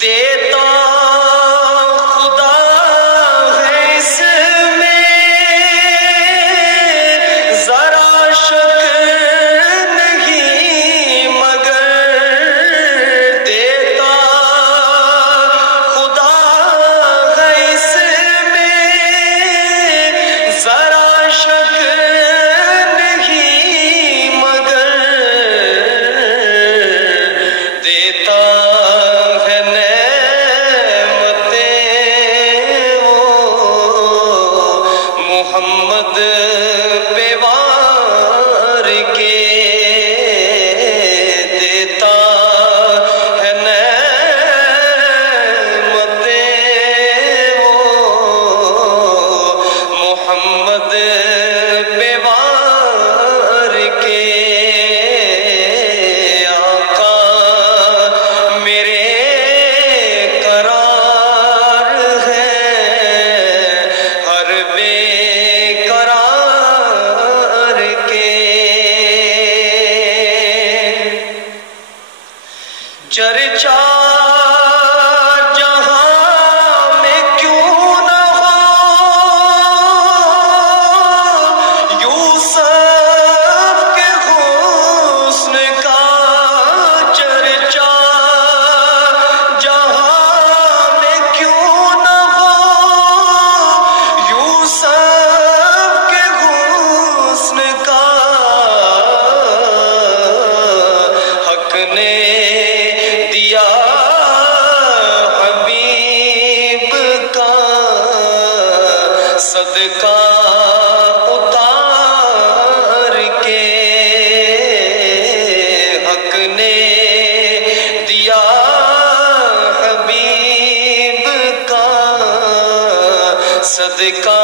دیتا خدا ہے اس میں ذرا شک نہیں، مگر دیتا خدا ہے اس میں ذرا شک نہیں، مگر دیتا محمد پہ وار کے، دیتا ہے نعمتیں وہ محمد پہ وار کے۔ آقا میرے قرار ہے ہر بے چرچا جہاں میں کیوں نہ ہو یوسف کے حسن کا، چرچا جہاں میں کیوں نہ ہو یوسف کے حسن کا، حق نے حبیب کا صدقہ اتار کے، حق نے دیا حبیب کا صدقہ